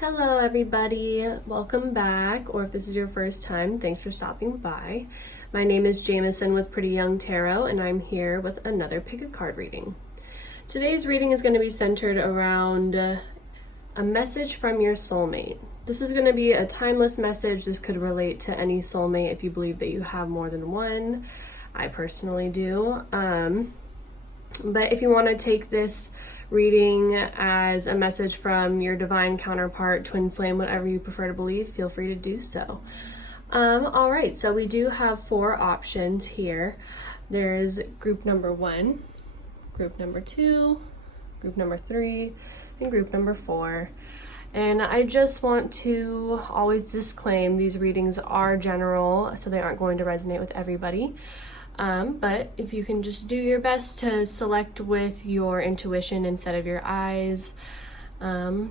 Hello everybody, welcome back, or if this is your first time, thanks for stopping by. My name is Jameson with Pretty Young Tarot, and I'm here with another pick a card reading. Today's reading is going to be centered around a message from your soulmate. This is going to be a timeless message. This could relate to any soulmate if you believe that you have more than one. I personally do. But if you want to take this reading as a message from your divine counterpart, twin flame, whatever you prefer to believe, feel free to do so. All right, so we do have 4 options here. There's group number 1, group number 2, group number 3, and group number 4. And I just want to always disclaim these readings are general, so they aren't going to resonate with everybody. But if you can just do your best to select with your intuition instead of your eyes,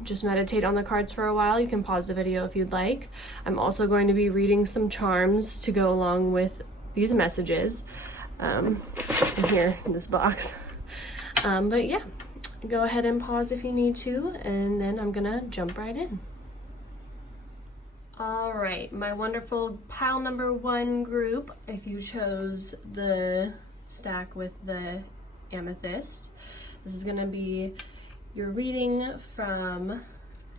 just meditate on the cards for a while. You can pause the video if you'd like. I'm also going to be reading some charms to go along with these messages here in this box. But yeah, go ahead and pause if you need to, and then I'm gonna jump right in. All right, my wonderful pile number 1 group, if you chose the stack with the amethyst, this is gonna be your reading from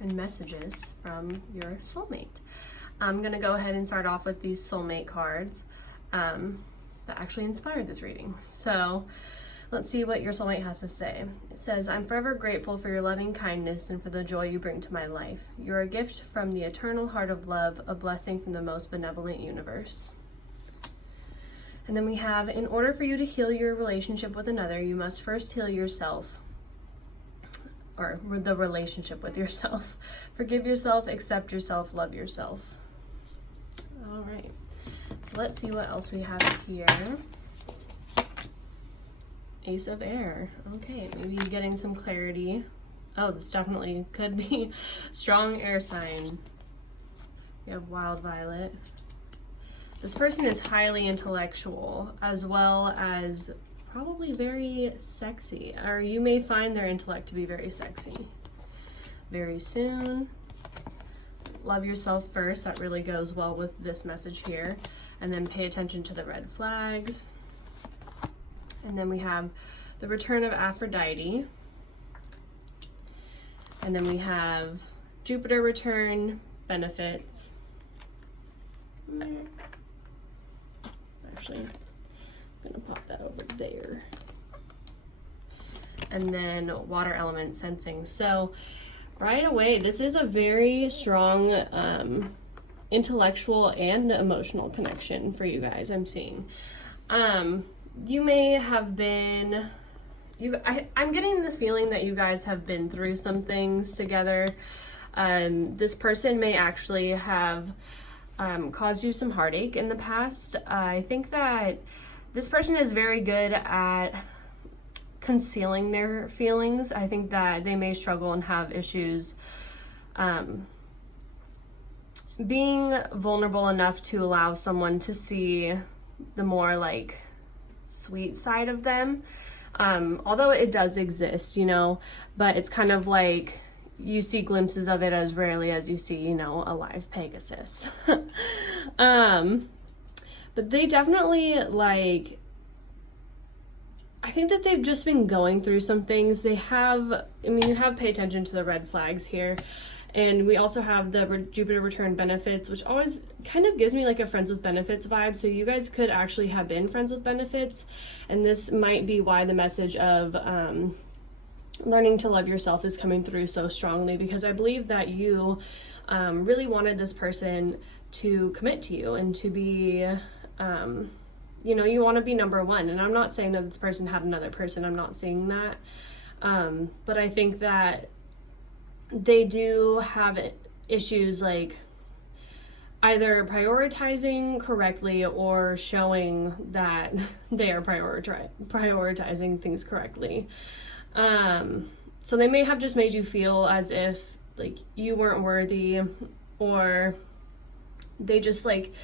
and messages from your soulmate. I'm gonna go ahead and start off with these soulmate cards that actually inspired this reading. So let's see what your soulmate has to say. It says, I'm forever grateful for your loving kindness and for the joy you bring to my life. You're a gift from the eternal heart of love, a blessing from the most benevolent universe. And then we have, in order for you to heal your relationship with another, you must first heal yourself, or the relationship with yourself. Forgive yourself, accept yourself, love yourself. All right, so let's see what else we have here. Ace of Air. Okay, maybe getting some clarity. Oh, this definitely could be strong air sign. We have Wild Violet. This person is highly intellectual, as well as probably very sexy, or you may find their intellect to be very sexy. Very soon. Love yourself first. That really goes well with this message here. And then pay attention to the red flags. And then we have the return of Aphrodite. And then we have Jupiter return, benefits. Actually, I'm gonna pop that over there. And then water element sensing. So right away, this is a very strong intellectual and emotional connection for you guys, I'm seeing. You may have been, I'm getting the feeling that you guys have been through some things together. This person may actually have caused you some heartache in the past. I think that this person is very good at concealing their feelings. I think that they may struggle and have issues being vulnerable enough to allow someone to see the more like sweet side of them, although it does exist, you know, but it's kind of like you see glimpses of it as rarely as you see, you know, a live Pegasus. But they definitely, like, I think that they've just been going through some things. They have, I mean, you have to pay attention to the red flags here. And we also have the Jupiter return benefits, which always kind of gives me like a friends with benefits vibe. So you guys could actually have been friends with benefits. And this might be why the message of learning to love yourself is coming through so strongly, because I believe that you really wanted this person to commit to you and to be, you know, you want to be number one. And I'm not saying that this person had another person. I'm not saying that. But I think that they do have issues like either prioritizing correctly or showing that they are prioritizing things correctly. So they may have just made you feel as if like you weren't worthy, or they just like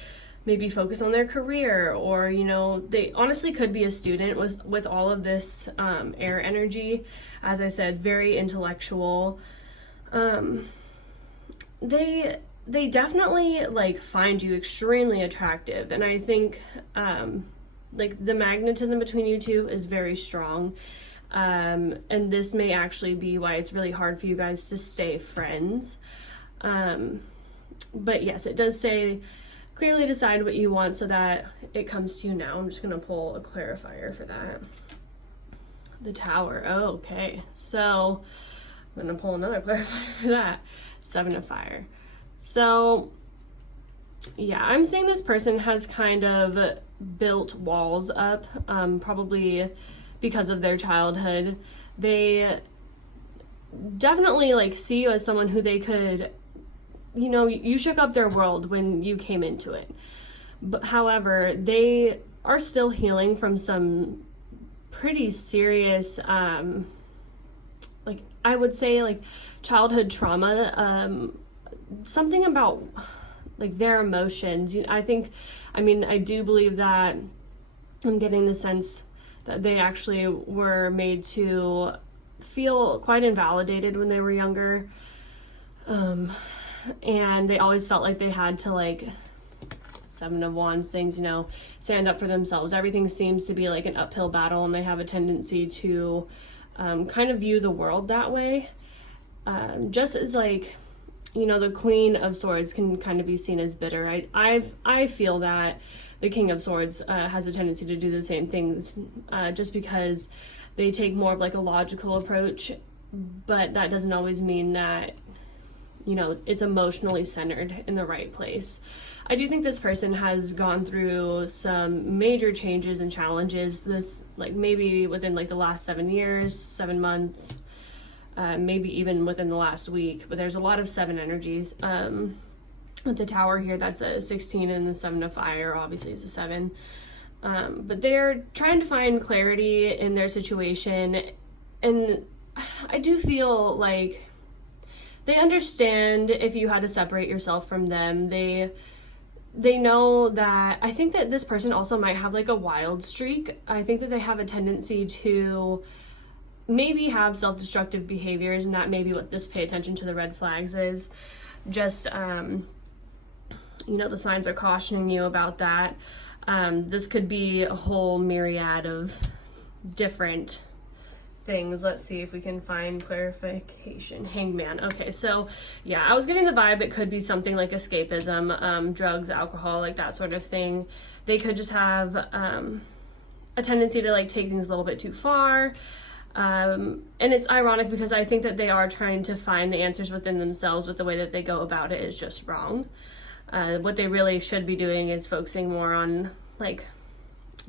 maybe focus on their career, or, you know, they honestly could be a student with all of this air energy. As I said, very intellectual. they definitely like find you extremely attractive, and I think like the magnetism between you two is very strong. And this may actually be why it's really hard for you guys to stay friends. But yes, it does say clearly decide what you want so that it comes to you now. I'm just going to pull a clarifier for that. The Tower. Oh, okay. So I'm going to pull another clarifier for that. Seven of Fire. So yeah, I'm saying this person has kind of built walls up, probably because of their childhood. They definitely like see you as someone who they could, you know, you shook up their world when you came into it. But however, they are still healing from some pretty serious, like I would say like childhood trauma, something about like their emotions. I do believe that I'm getting the sense that they actually were made to feel quite invalidated when they were younger. And they always felt like they had to, like, Seven of Wands things, stand up for themselves. Everything seems to be like an uphill battle, and they have a tendency to kind of view the world that way. Just as, like, the Queen of Swords can kind of be seen as bitter. I feel that the King of Swords has a tendency to do the same things, just because they take more of like a logical approach, but that doesn't always mean that it's emotionally centered in the right place. I do think this person has gone through some major changes and challenges this, like, maybe within like the last 7 years, 7 months, maybe even within the last week, but there's a lot of 7 energies. With the Tower here, that's a 16, and the 7 of Fire obviously is a 7. But they're trying to find clarity in their situation, and I do feel like they understand if you had to separate yourself from them. They know that. I think that this person also might have like a wild streak. I think that they have a tendency to maybe have self-destructive behaviors, and that may be what this pay attention to the red flags is. Just the signs are cautioning you about that. This could be a whole myriad of different things. Let's see if we can find clarification. Hangman. Okay, so yeah, I was getting the vibe it could be something like escapism, drugs, alcohol, like that sort of thing. They could just have a tendency to like take things a little bit too far. And it's ironic because I think that they are trying to find the answers within themselves, but the way that they go about it is just wrong. What they really should be doing is focusing more on like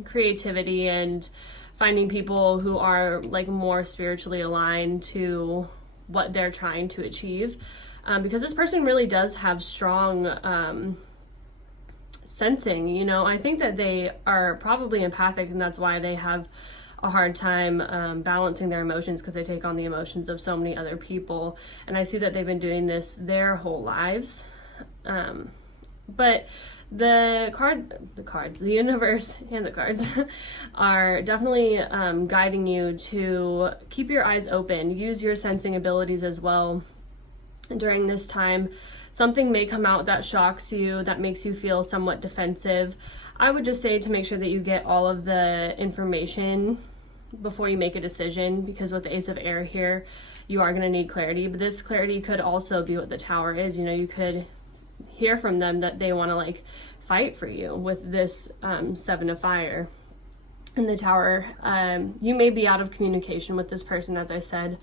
creativity and finding people who are like more spiritually aligned to what they're trying to achieve. Because this person really does have strong sensing. I think that they are probably empathic, and that's why they have a hard time balancing their emotions, because they take on the emotions of so many other people. And I see that they've been doing this their whole lives. But the universe and the cards are definitely guiding you to keep your eyes open, use your sensing abilities as well. During this time, something may come out that shocks you, that makes you feel somewhat defensive. I would just say to make sure that you get all of the information before you make a decision, because with the Ace of Air here, you are going to need clarity. But this clarity could also be what the Tower is. You could hear from them that they want to like fight for you with this 7 of Fire. In the Tower, you may be out of communication with this person, as I said.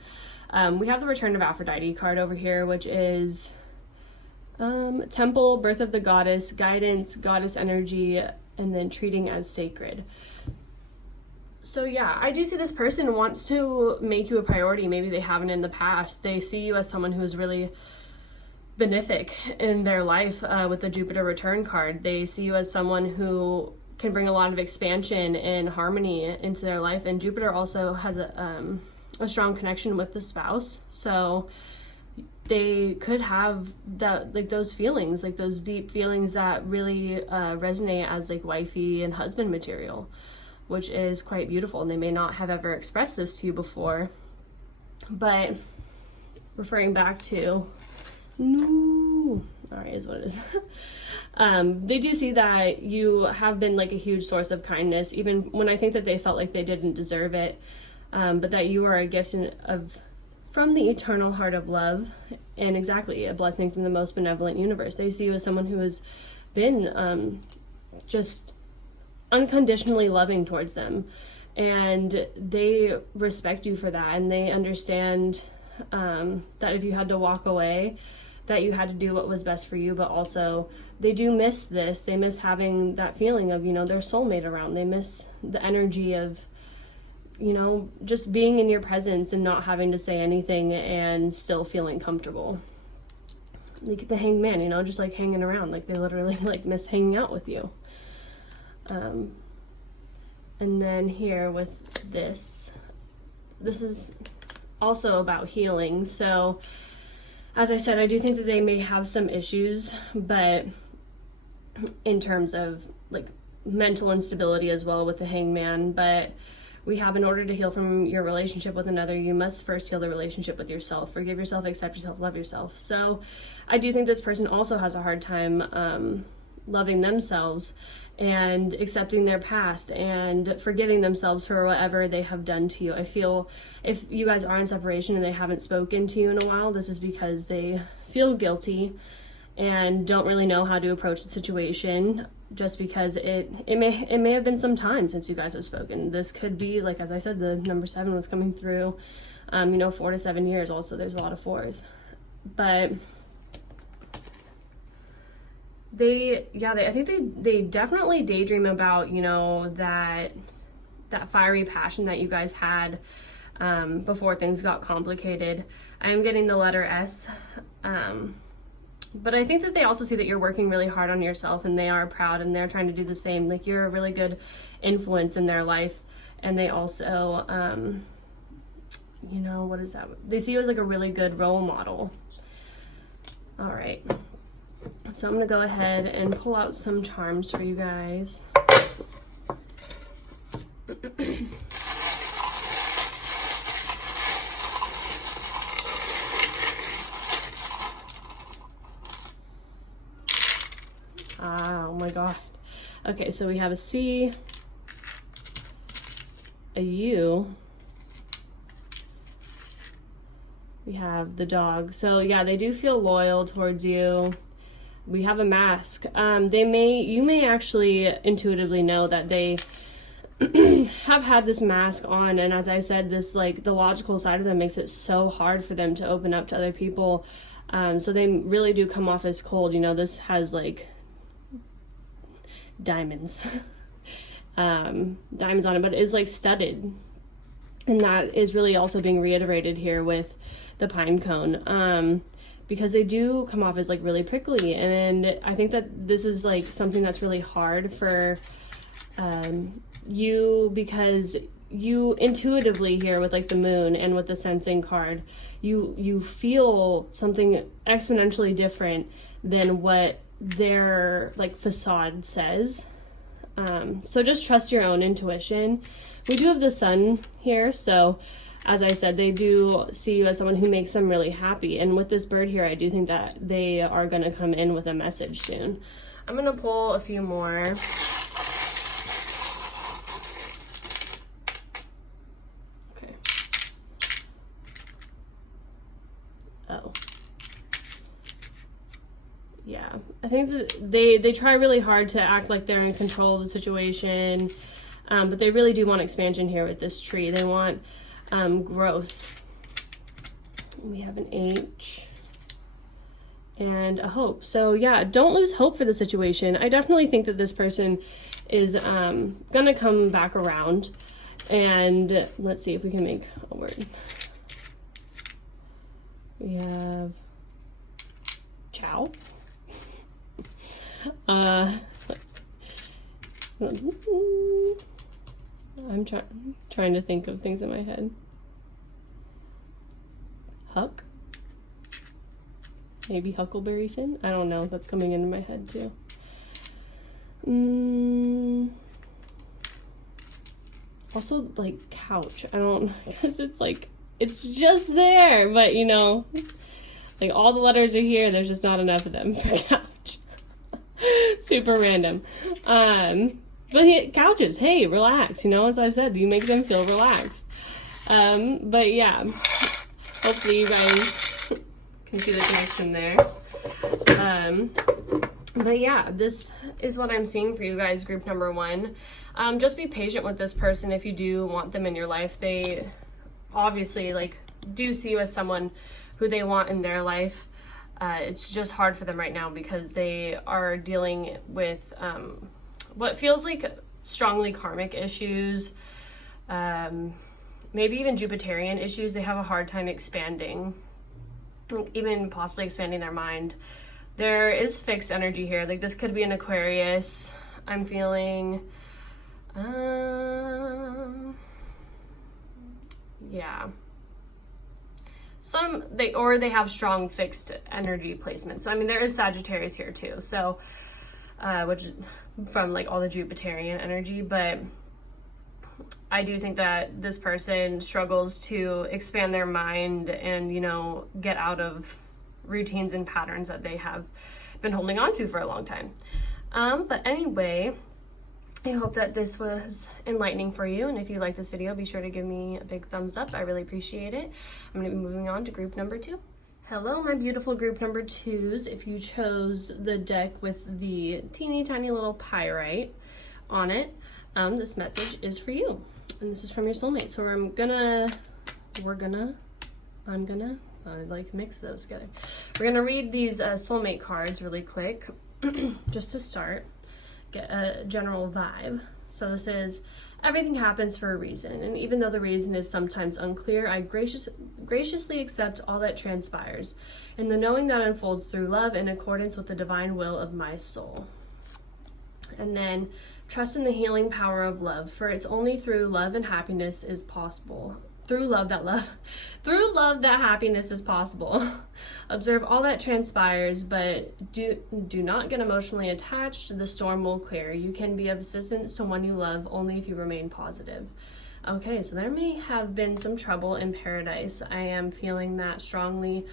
We have the Return of Aphrodite card over here, which is Temple, Birth of the Goddess, Guidance, Goddess energy, and then treating as sacred. So yeah, I do see this person wants to make you a priority. Maybe they haven't in the past. They see you as someone who's really benefic in their life. With the Jupiter return card, they see you as someone who can bring a lot of expansion and harmony into their life. And Jupiter also has a strong connection with the spouse, so they could have that, like those feelings, like those deep feelings that really resonate as like wifey and husband material, which is quite beautiful. And they may not have ever expressed this to you before. But referring back to No. All right, is what it is. They do see that you have been like a huge source of kindness, even when I think that they felt like they didn't deserve it. But that you are a gift from the eternal heart of love, and exactly a blessing from the most benevolent universe. They see you as someone who has been just unconditionally loving towards them, and they respect you for that, and they understand that if you had to walk away, that you had to do what was best for you. But also they do miss this. They miss having that feeling of, their soulmate around. They miss the energy of, just being in your presence and not having to say anything and still feeling comfortable. Like the hanged man, just like hanging around. Like they literally like miss hanging out with you. And then here with this is also about healing. So as I said, I do think that they may have some issues, but in terms of like mental instability as well with the hanged man. But we have, in order to heal from your relationship with another, you must first heal the relationship with yourself. Forgive yourself, accept yourself, love yourself. So I do think this person also has a hard time loving themselves and accepting their past and forgiving themselves for whatever they have done to you. I feel if you guys are in separation and they haven't spoken to you in a while, this is because they feel guilty and don't really know how to approach the situation, just because it may have been some time since you guys have spoken. This could be, like, as I said, the number 7 was coming through, 4 to 7 years. Also, there's a lot of 4s, but I think they definitely daydream about, that fiery passion that you guys had before things got complicated. I am getting the letter S, but I think that they also see that you're working really hard on yourself, and they are proud, and they're trying to do the same. Like, you're a really good influence in their life, and they also, what is that? They see you as like a really good role model. All right. So I'm going to go ahead and pull out some charms for you guys. Oh my God. Okay, so we have a C, a U, we have the dog. So yeah, they do feel loyal towards you. We have a mask. You may actually intuitively know that they have had this mask on, and as I said, this, like, the logical side of them makes it so hard for them to open up to other people. So they really do come off as cold. This has like diamonds on it, but it is like studded, and that is really also being reiterated here with the pine cone, because they do come off as like really prickly. And I think that this is like something that's really hard for you, because you intuitively here with like the moon and with the sensing card, you feel something exponentially different than what their like facade says. So just trust your own intuition. We do have the sun here, so as I said, they do see you as someone who makes them really happy. And with this bird here, I do think that they are going to come in with a message soon. I'm going to pull a few more. Okay. Oh. Yeah, I think that they try really hard to act like they're in control of the situation, but they really do want expansion here with this tree. They want growth. We have an H and a hope. So yeah, don't lose hope for the situation. I definitely think that this person is gonna come back around. And let's see if we can make a word. We have ciao. I'm trying to think of things in my head. Huck? Maybe Huckleberry Finn? I don't know. That's coming into my head too. Also, like, couch. I don't, because it's like, it's just there, but Like all the letters are here, there's just not enough of them for couch. Super random. But couches, hey, relax, you know, as I said, you make them feel relaxed. But yeah, hopefully you guys can see the connection there. But yeah, this is what I'm seeing for you guys, group number 1. Just be patient with this person if you do want them in your life. They obviously like do see you as someone who they want in their life. It's just hard for them right now because they are dealing with what feels like strongly karmic issues, maybe even Jupiterian issues. They have a hard time expanding, even possibly expanding their mind. There is fixed energy here. Like this could be an Aquarius. I'm feeling, yeah. They have strong fixed energy placements. So I mean, there is Sagittarius here too. So, which from like all the Jupiterian energy, but I do think that this person struggles to expand their mind and, you know, get out of routines and patterns that they have been holding on to for a long time. But anyway, I hope that this was enlightening for you. And if you like this video, be sure to give me a big thumbs up. I really appreciate it. I'm going to be moving on to group number 2. Hello, my beautiful group number 2s. If you chose the deck with the teeny tiny little pyrite on it, this message is for you. And this is from your soulmate. So I like mix those together. We're gonna read these soulmate cards really quick, just to start, get a general vibe. So this is, everything happens for a reason, and even though the reason is sometimes unclear, I graciously accept all that transpires, in the knowing that unfolds through love in accordance with the divine will of my soul. And then, trust in the healing power of love, for it's only through love and happiness is possible. Through love that happiness is possible. Observe all that transpires, but do not get emotionally attached. The storm will clear. You can be of assistance to one you love only if you remain positive. Okay, so there may have been some trouble in paradise. I am feeling that strongly.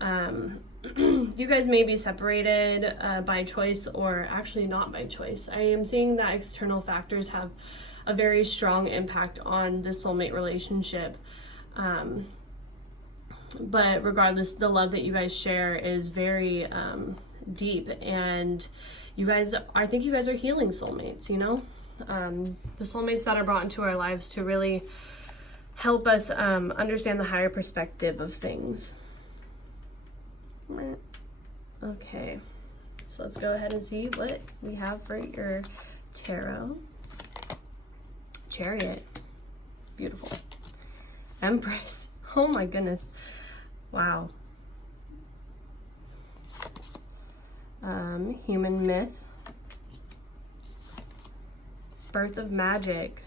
You guys may be separated by choice, or actually not by choice. I am seeing that external factors have a very strong impact on the soulmate relationship. But regardless, the love that you guys share is very deep, and I think you guys are healing soulmates, you know? The soulmates that are brought into our lives to really help us understand the higher perspective of things. Okay, so let's go ahead and see what we have for your tarot. Chariot, beautiful. Empress, oh my goodness, wow. Human myth, birth of magic,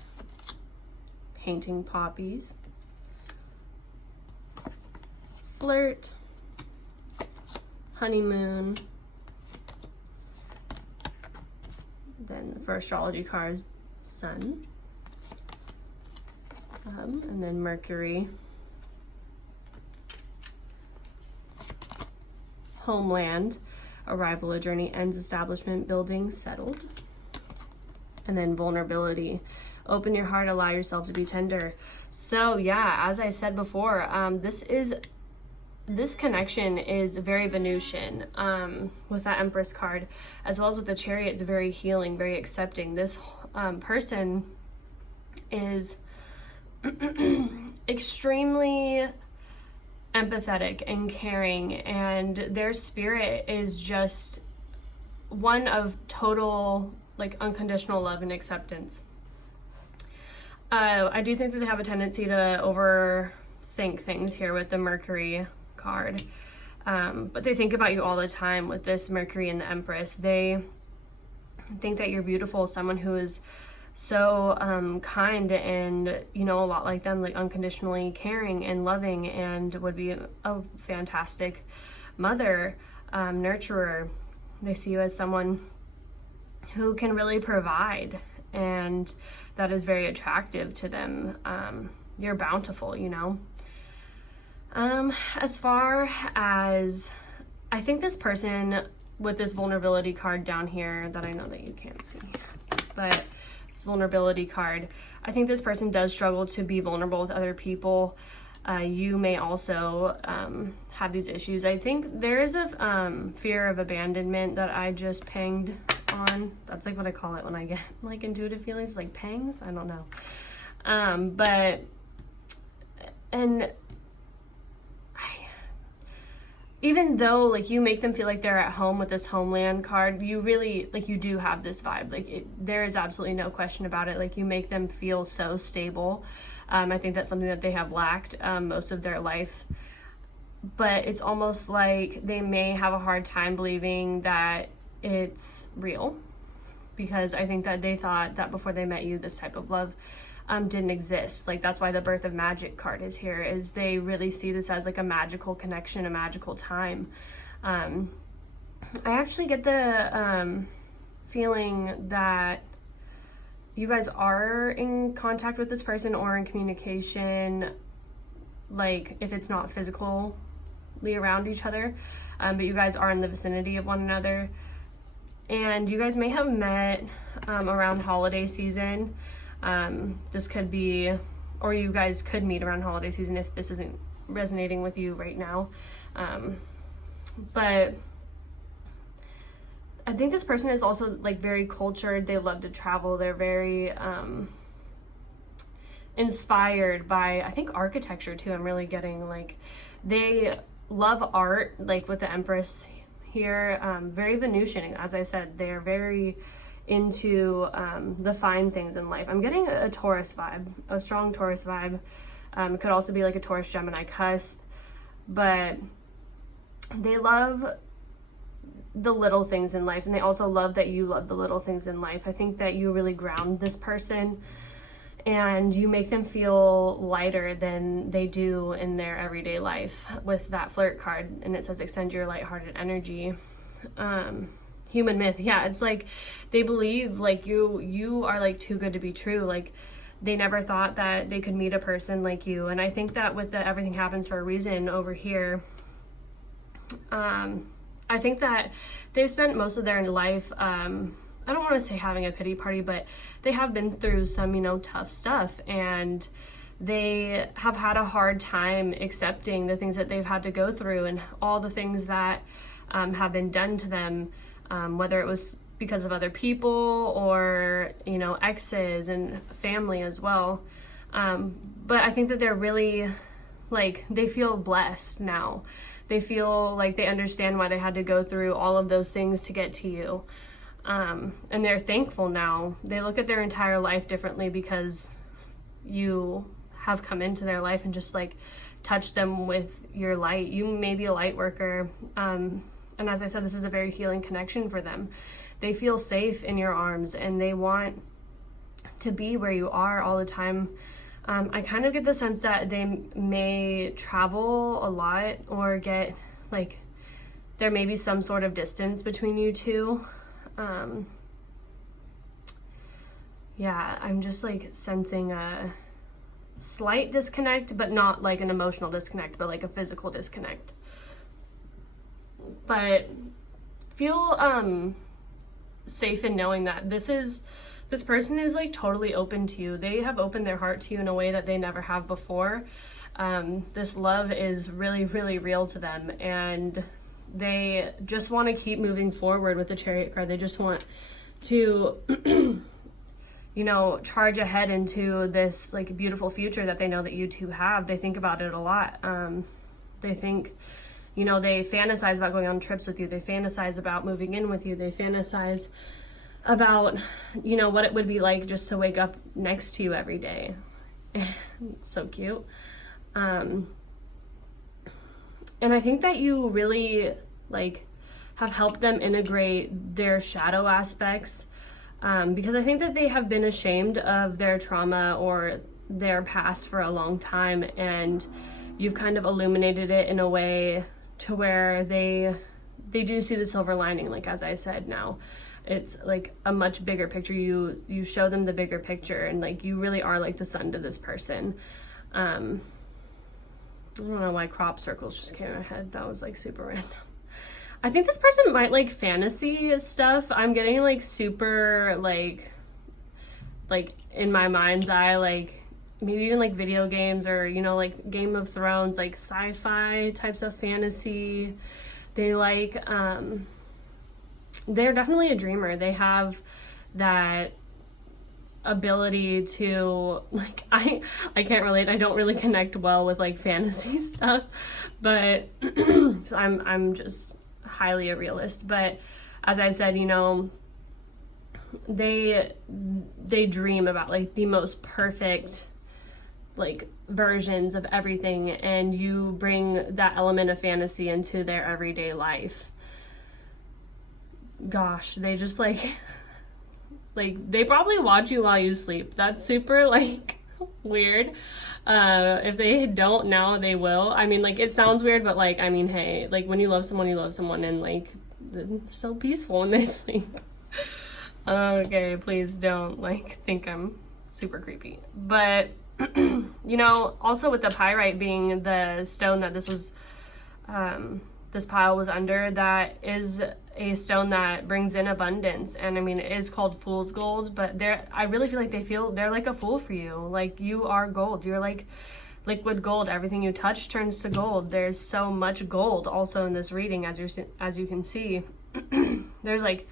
painting poppies, flirt, honeymoon. Then for astrology cards, sun. And then Mercury, homeland, arrival, a journey ends, establishment, building, settled. And then vulnerability, open your heart, allow yourself to be tender. So yeah, as I said before, this connection is very Venusian with that Empress card, as well as with the Chariot. It's very healing, very accepting. This person is extremely empathetic and caring, and their spirit is just one of total, like, unconditional love and acceptance. I do think that they have a tendency to overthink things here with the Mercury card, but they think about you all the time with this Mercury and the Empress. They think that you're beautiful, someone who is so kind and, you know, a lot like them, like unconditionally caring and loving, and would be a fantastic mother, nurturer. They see you as someone who can really provide, and that is very attractive to them. You're bountiful, you know. As far as, I think this person with this vulnerability card down here that I know that you can't see, but it's vulnerability card. I think this person does struggle to be vulnerable with other people. You may also have these issues. I think there is a fear of abandonment that I just pinged on. That's like what I call it when I get like intuitive feelings, like pangs. I don't know. Even though like you make them feel like they're at home with this homeland card, you really like, you do have this vibe. Like there is absolutely no question about it. Like you make them feel so stable. I think that's something that they have lacked most of their life. But it's almost like they may have a hard time believing that it's real, because I think that they thought that before they met you, this type of love didn't exist. Like that's why the Birth of Magic card is here, is they really see this as like a magical connection, a magical time. I actually get the feeling that you guys are in contact with this person or in communication, like if it's not physically around each other, but you guys are in the vicinity of one another, and you guys may have met around holiday season. This could be, or you guys could meet around holiday season if this isn't resonating with you right now. But I think this person is also like very cultured. They love to travel. They're very inspired by, I think, architecture too. I'm really getting like, they love art, like with the Empress here. Very Venusian, as I said. They're very into the fine things in life. I'm getting a Taurus vibe, a strong Taurus vibe. It could also be like a Taurus Gemini cusp, but they love the little things in life, and they also love that you love the little things in life. I think that you really ground this person, and you make them feel lighter than they do in their everyday life with that flirt card, and it says extend your lighthearted energy. Human myth, yeah, it's like they believe like you are like too good to be true. Like they never thought that they could meet a person like you. And I think that with the everything happens for a reason over here, I think that they've spent most of their life, I don't want to say having a pity party, but they have been through some, you know, tough stuff, and they have had a hard time accepting the things that they've had to go through and all the things that have been done to them. Whether it was because of other people or, you know, exes and family as well. But I think that they're really, like, they feel blessed now. They feel like they understand why they had to go through all of those things to get to you. And they're thankful now. They look at their entire life differently because you have come into their life and just, like, touched them with your light. You may be a light worker. And as I said, this is a very healing connection for them. They feel safe in your arms, and they want to be where you are all the time. I kind of get the sense that they may travel a lot or get, like, there may be some sort of distance between you two. Yeah, I'm just, like, sensing a slight disconnect, but not, like, an emotional disconnect, but, like, a physical disconnect. But feel safe in knowing that this person is like totally open to you. They have opened their heart to you in a way that they never have before. This love is really, really real to them, and they just want to keep moving forward with the Chariot card. They just want to you know, charge ahead into this like beautiful future that they know that you two have. They think about it a lot. They think, you know, they fantasize about going on trips with you. They fantasize about moving in with you. They fantasize about, you know, what it would be like just to wake up next to you every day. So cute. And I think that you really, like, have helped them integrate their shadow aspects, because I think that they have been ashamed of their trauma or their past for a long time, and you've kind of illuminated it in a way to where they do see the silver lining. Like, as I said, now it's like a much bigger picture. You show them the bigger picture, and like you really are like the sun to this person. don't know why crop circles just came in my head. That was like super random. I think this person might like fantasy stuff. I'm getting like super like in my mind's eye, like maybe even like video games or, you know, like Game of Thrones, like sci-fi types of fantasy. They like, they're definitely a dreamer. They have that ability to, like, I can't relate. I don't really connect well with like fantasy stuff, but I'm just highly a realist. But as I said, you know, they dream about like the most perfect like versions of everything, and you bring that element of fantasy into their everyday life. Gosh, they just like they probably watch you while you sleep. That's super like weird. If they don't now, they will. I mean, like, it sounds weird, but like, I mean, hey, like when you love someone, and like they're so peaceful when they sleep. Okay, please don't like think I'm super creepy. But you know, also with the pyrite being the stone that this pile was under, that is a stone that brings in abundance. And I mean, it is called fool's gold, but I really feel like they're like a fool for you. Like, you are gold. You're like liquid gold. Everything you touch turns to gold. There's so much gold also in this reading, as you can see. There's like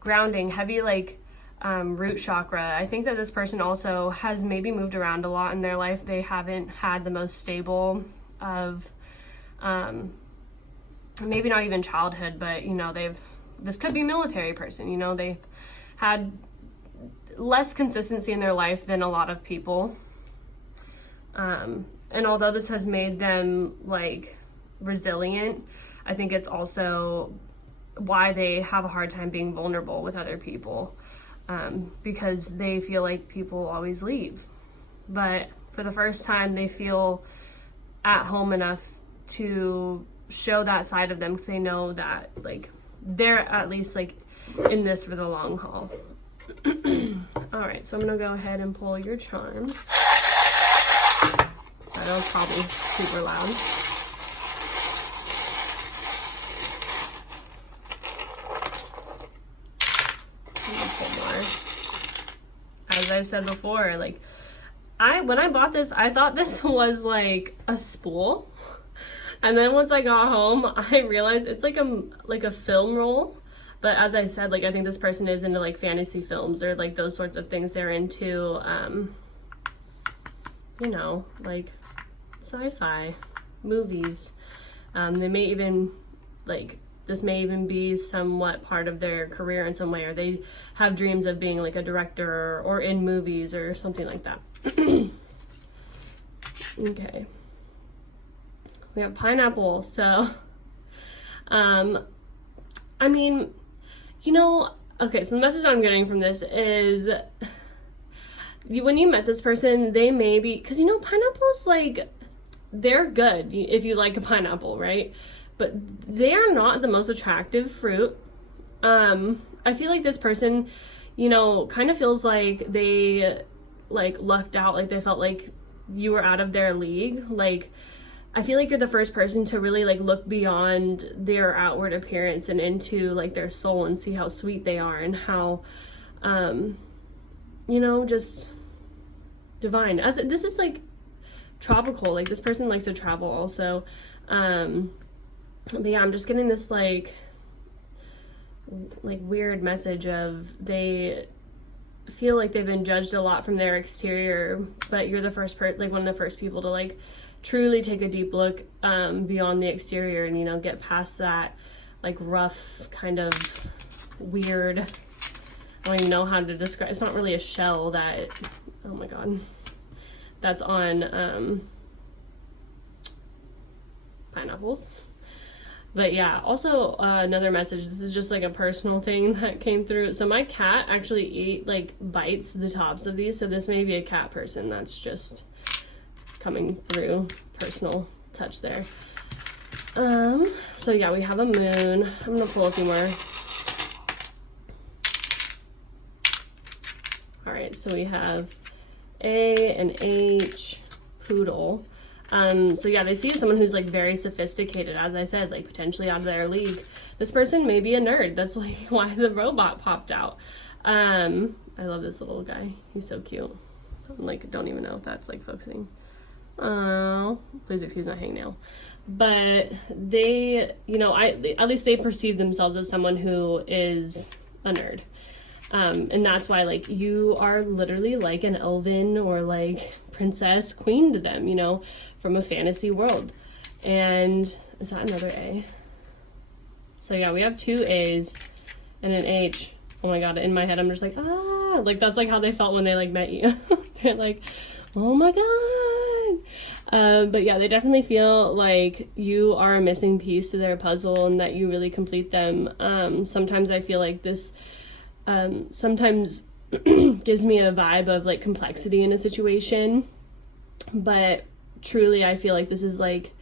grounding, heavy like root chakra. I think that this person also has maybe moved around a lot in their life. They haven't had the most stable of maybe not even childhood, but you know, this could be a military person, you know, they've had less consistency in their life than a lot of people. And although this has made them like resilient, I think it's also why they have a hard time being vulnerable with other people, because they feel like people always leave. But for the first time, they feel at home enough to show that side of them, because they know that like they're at least like in this for the long haul. All right, so I'm gonna go ahead and pull your charms. So that was probably super loud. As I said before, like when I bought this, I thought this was like a spool, and then once I got home, I realized it's like a film roll. But as I said, like, I think this person is into like fantasy films or like those sorts of things. They're into you know, like sci-fi movies. They may even like, this may even be somewhat part of their career in some way, or they have dreams of being like a director or in movies or something like that. Okay. We have pineapple. So, I mean, you know, okay, so the message I'm getting from this is, when you met this person, they may be, because you know, pineapples, like, they're good if you like a pineapple, right? But they are not the most attractive fruit. I feel like this person, you know, kind of feels like they like lucked out, like they felt like you were out of their league. Like, I feel like you're the first person to really like look beyond their outward appearance and into like their soul and see how sweet they are and how, you know, just divine. As this is like tropical, like this person likes to travel also. But yeah, I'm just getting this like weird message of they feel like they've been judged a lot from their exterior, but you're the first like one of the first people to like truly take a deep look beyond the exterior and, you know, get past that like rough kind of weird, I don't even know how to describe, it's not really a shell that oh my god, that's on pineapples. But yeah, also another message, this is just like a personal thing that came through. So my cat actually bites the tops of these, so this may be a cat person that's just coming through. Personal touch there. So yeah, we have a moon. I'm gonna pull a few more. All right, so we have A and H, poodle. So yeah, they see you as someone who's like very sophisticated, as I said, like potentially out of their league. This person may be a nerd. That's like why the robot popped out. I love this little guy. He's so cute. I'm like, don't even know if that's like focusing. Oh, please excuse my hangnail. But they, you know, at least they perceive themselves as someone who is a nerd. And that's why, like, you are literally like an elven or like princess queen to them, you know, from a fantasy world. And is that another A? So yeah, we have 2 A's and an H. Oh my god, in my head I'm just like, ah, like that's like how they felt when they like met you. They're like, oh my god. But yeah, they definitely feel like you are a missing piece to their puzzle and that you really complete them. Sometimes I feel like this sometimes gives me a vibe of like complexity in a situation, but truly I feel like this is like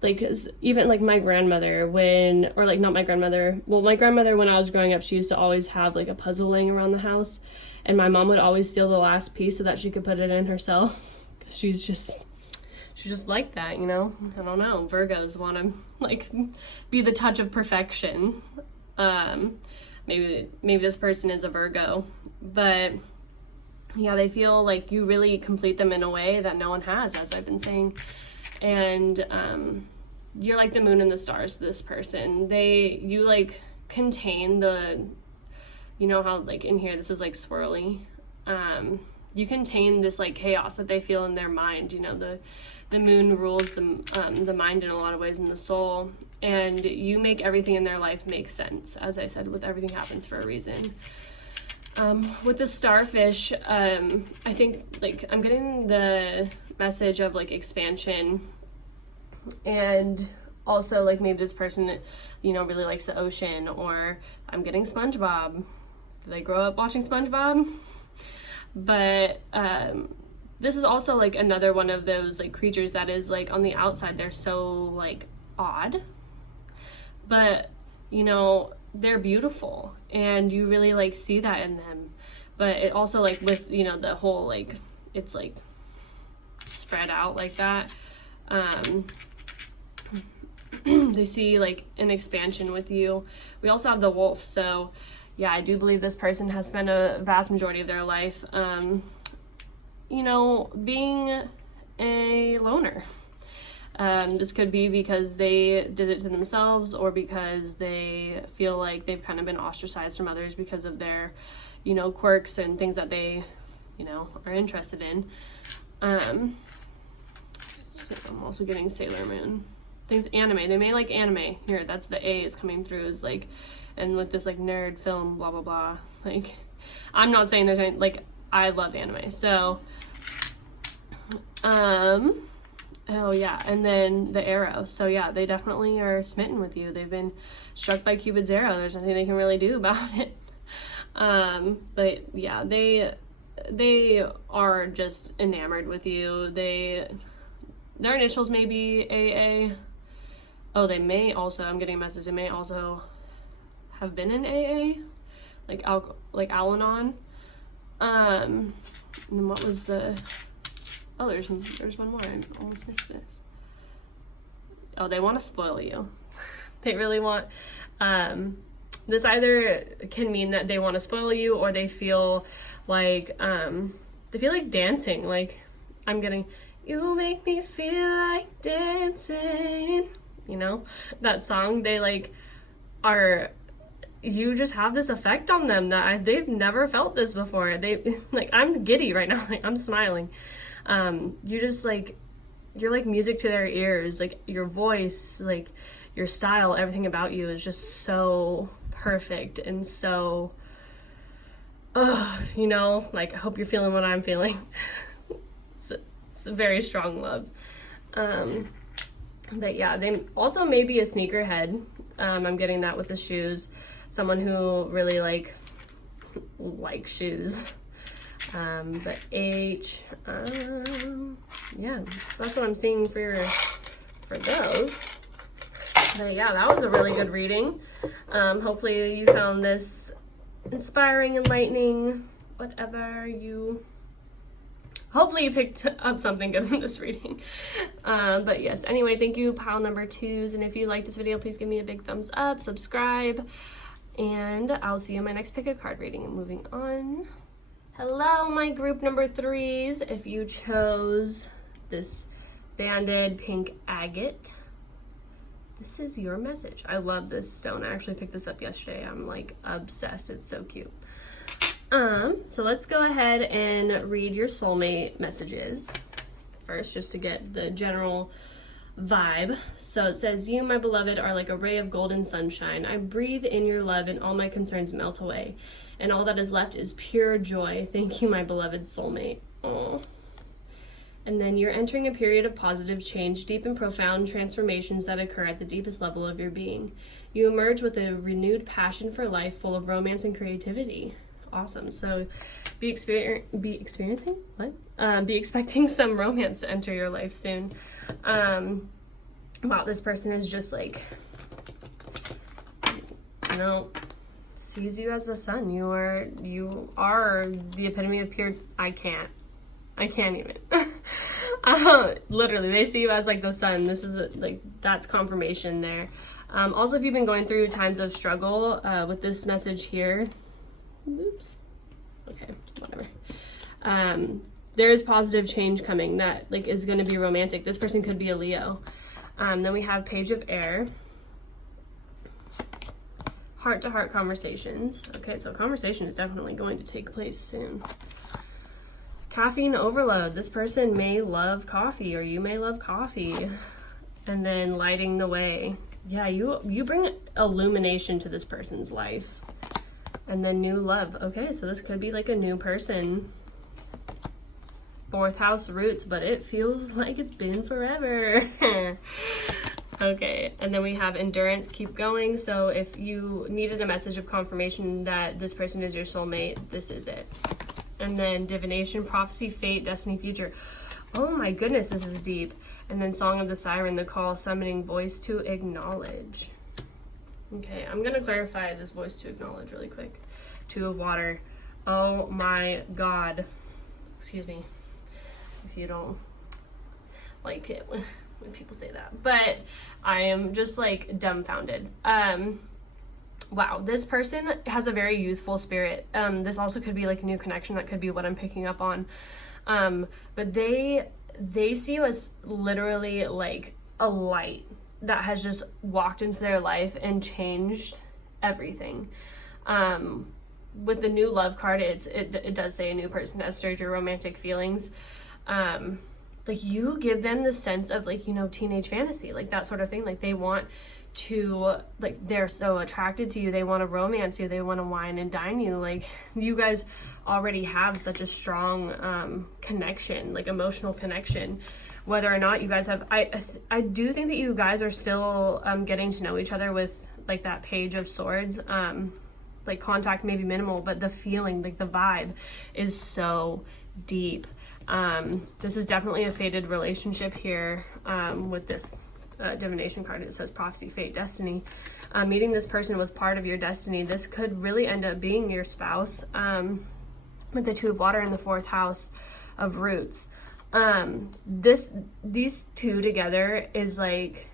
'cause even like my grandmother my grandmother when I was growing up, she used to always have like a puzzle laying around the house, and my mom would always steal the last piece so that she could put it in herself, because she's just like that, you know. I don't know, Virgos want to like be the touch of perfection. Maybe this person is a Virgo, but yeah, they feel like you really complete them in a way that no one has, as I've been saying. And you're like the moon and the stars to this person. You like contain the, you know how like in here this is like swirly, you contain this like chaos that they feel in their mind. You know, the moon rules the mind in a lot of ways, in the soul, and you make everything in their life make sense. As I said, with everything happens for a reason. With the starfish, I think like I'm getting the message of like expansion, and also like maybe this person, you know, really likes the ocean, or I'm getting SpongeBob. Did they grow up watching SpongeBob? But this is also like another one of those like creatures that is like on the outside they're so like odd, but you know, they're beautiful and you really like see that in them. But it also like with, you know, the whole like it's like spread out like that, they see like an expansion with you. We also have the wolf, so yeah, I do believe this person has spent a vast majority of their life you know, being a loner. This could be because they did it to themselves, or because they feel like they've kind of been ostracized from others because of their, you know, quirks and things that they, you know, are interested in. So I'm also getting Sailor Moon. Things anime. They may like anime. Here, that's the A is coming through, is like, and with this like nerd film, blah blah blah. Like, I'm not saying there's any, like, I love anime, so oh yeah, and then the arrow. So yeah, they definitely are smitten with you. They've been struck by Cupid's arrow. There's nothing they can really do about it. But yeah, they are just enamored with you. Their initials may be AA. Oh, they may also, I'm getting a message, they may also have been in AA, like Al-Anon. And then what was the, oh, there's one more. I almost missed this. Oh, they want to spoil you. They really want, this either can mean that they want to spoil you, or they feel like dancing. Like, I'm getting, you make me feel like dancing. You know, that song, they like are, you just have this effect on them that they've never felt this before. They like, I'm giddy right now. Like, I'm smiling. You just like, you're like music to their ears. Like, your voice, like your style, everything about you is just so perfect and so, you know, like, I hope you're feeling what I'm feeling. It's a very strong love. But yeah, they also may be a sneakerhead. I'm getting that with the shoes. Someone who really likes shoes. But H, yeah, so that's what I'm seeing for those. But yeah, that was a really good reading. Hopefully you found this inspiring, enlightening, whatever you hopefully you picked up something good from this reading. But yes, anyway, thank you, pile number 2s. And if you like this video, please give me a big thumbs up, subscribe, and I'll see you in my next pick a card reading. And moving on. Hello, my group number 3s. If you chose this banded pink agate, this is your message. I love this stone. I actually picked this up yesterday. I'm like obsessed. It's so cute. So let's go ahead and read your soulmate messages first, just to get the general vibe. So it says, you, my beloved, are like a ray of golden sunshine. I breathe in your love and all my concerns melt away, and all that is left is pure joy. Thank you, my beloved soulmate. Aww. And then you're entering a period of positive change, deep and profound transformations that occur at the deepest level of your being. You emerge with a renewed passion for life, full of romance and creativity. Awesome. So be expecting some romance to enter your life soon. Wow, this person is just like, you know, sees you as the sun. You are the epitome of pure. I can't even. Literally, they see you as like the sun. This is like, that's confirmation there. Also, if you've been going through times of struggle with this message here, oops. Okay, whatever. There is positive change coming that like is going to be romantic. This person could be a Leo. Then we have Page of Air. Heart-to-heart conversations. Okay, so conversation is definitely going to take place soon. Caffeine overload. This person may love coffee, or you may love coffee. And then lighting the way. Yeah, you bring illumination to this person's life. And then new love. Okay, so this could be like a new person. 4th house roots, but it feels like it's been forever. Okay, and then we have endurance, keep going. So if you needed a message of confirmation that this person is your soulmate, this is it. And then divination, prophecy, fate, destiny, future. Oh my goodness, this is deep. And then song of the siren, the call, summoning, voice to acknowledge. Okay, I'm gonna clarify this voice to acknowledge really quick. 2 of water. Oh my God. Excuse me if you don't like it when people say that, but I am just like dumbfounded. Wow, this person has a very youthful spirit. This also could be like a new connection. That could be what I'm picking up on. But they see you as literally like a light that has just walked into their life and changed everything. With the new love card, it does say a new person has stirred your romantic feelings. Like you give them the sense of like, you know, teenage fantasy, like that sort of thing. Like they want to, like they're so attracted to you, they want to romance you, they want to wine and dine you. Like you guys already have such a strong connection, like emotional connection. Whether or not you guys have, I do think that you guys are still getting to know each other with like that Page of Swords. Like contact may be minimal, but the feeling, like the vibe is so deep. This is definitely a fated relationship here with this divination card. It says prophecy, fate, destiny. Meeting this person was part of your destiny. This could really end up being your spouse. With the 2 of water in the 4th house of roots. These 2 together is like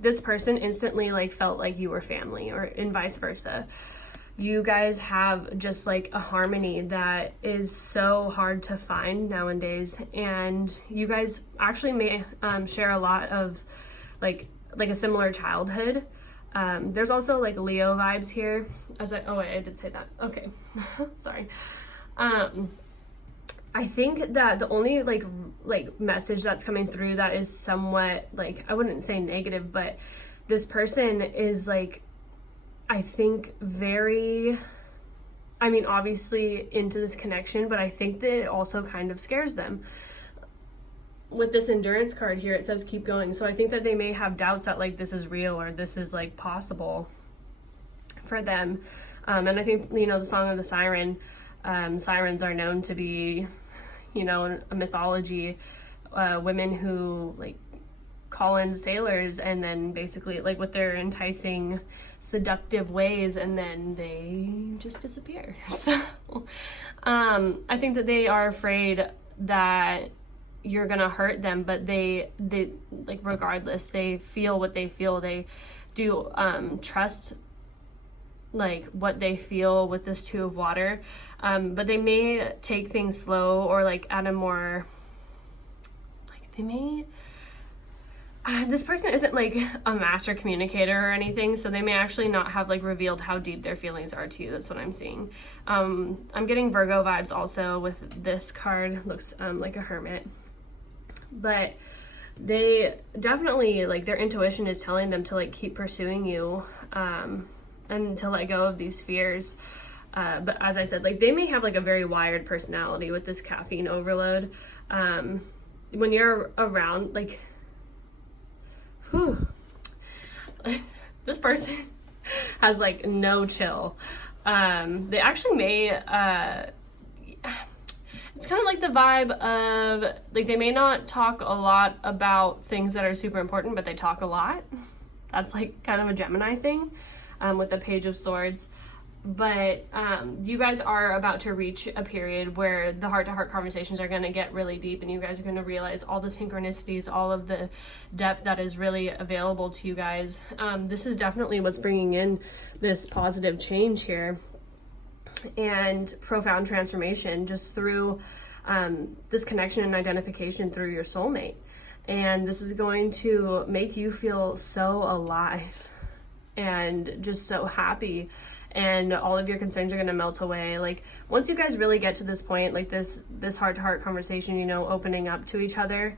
this person instantly like felt like you were family, or and vice versa. You guys have just like a harmony that is so hard to find nowadays, and you guys actually may share a lot of like a similar childhood. There's also like Leo vibes here. I did say that. Okay, sorry. I think that the only like message that's coming through that is somewhat like, I wouldn't say negative, but this person is like, I think very, I mean, obviously into this connection, but I think that it also kind of scares them. With this endurance card here, it says keep going. So I think that they may have doubts that like this is real, or this is like possible for them. And I think, you know, the song of the siren, sirens are known to be, you know, a mythology, women who like call in sailors and then basically like with their enticing seductive ways, and then they just disappear. So I think that they are afraid that you're gonna hurt them, but they like, regardless, they feel what they feel. They do trust like what they feel with this Two of Water, but they may take things slow, or like at a more, like, they may this person isn't like a master communicator or anything, so they may actually not have like revealed how deep their feelings are to you. That's what I'm seeing. I'm getting Virgo vibes also with this card. Looks like a hermit, but they definitely, like, their intuition is telling them to like keep pursuing you, and to let go of these fears. But as I said, like, they may have like a very wired personality with this caffeine overload. When you're around, like, this person has like no chill. They actually may, it's kind of like the vibe of, like, they may not talk a lot about things that are super important, but they talk a lot. That's like kind of a Gemini thing, with the Page of Swords. But you guys are about to reach a period where the heart-to-heart conversations are going to get really deep, and you guys are going to realize all the synchronicities, all of the depth that is really available to you guys. This is definitely what's bringing in this positive change here, and profound transformation just through this connection and identification through your soulmate. And this is going to make you feel so alive and just so happy, and all of your concerns are going to melt away. Like, once you guys really get to this point, like this heart-to-heart conversation, you know, opening up to each other,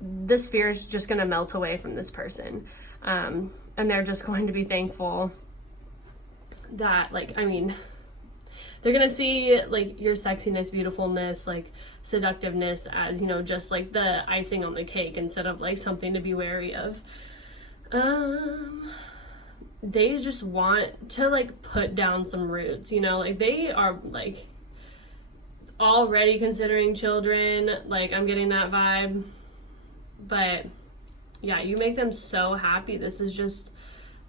this fear is just going to melt away from this person, and they're just going to be thankful that, like, I mean, they're going to see like your sexiness, beautifulness, like seductiveness as, you know, just like the icing on the cake instead of like something to be wary of. They just want to like put down some roots, you know, like they are like already considering children. Like, I'm getting that vibe. But yeah, you make them so happy. This is just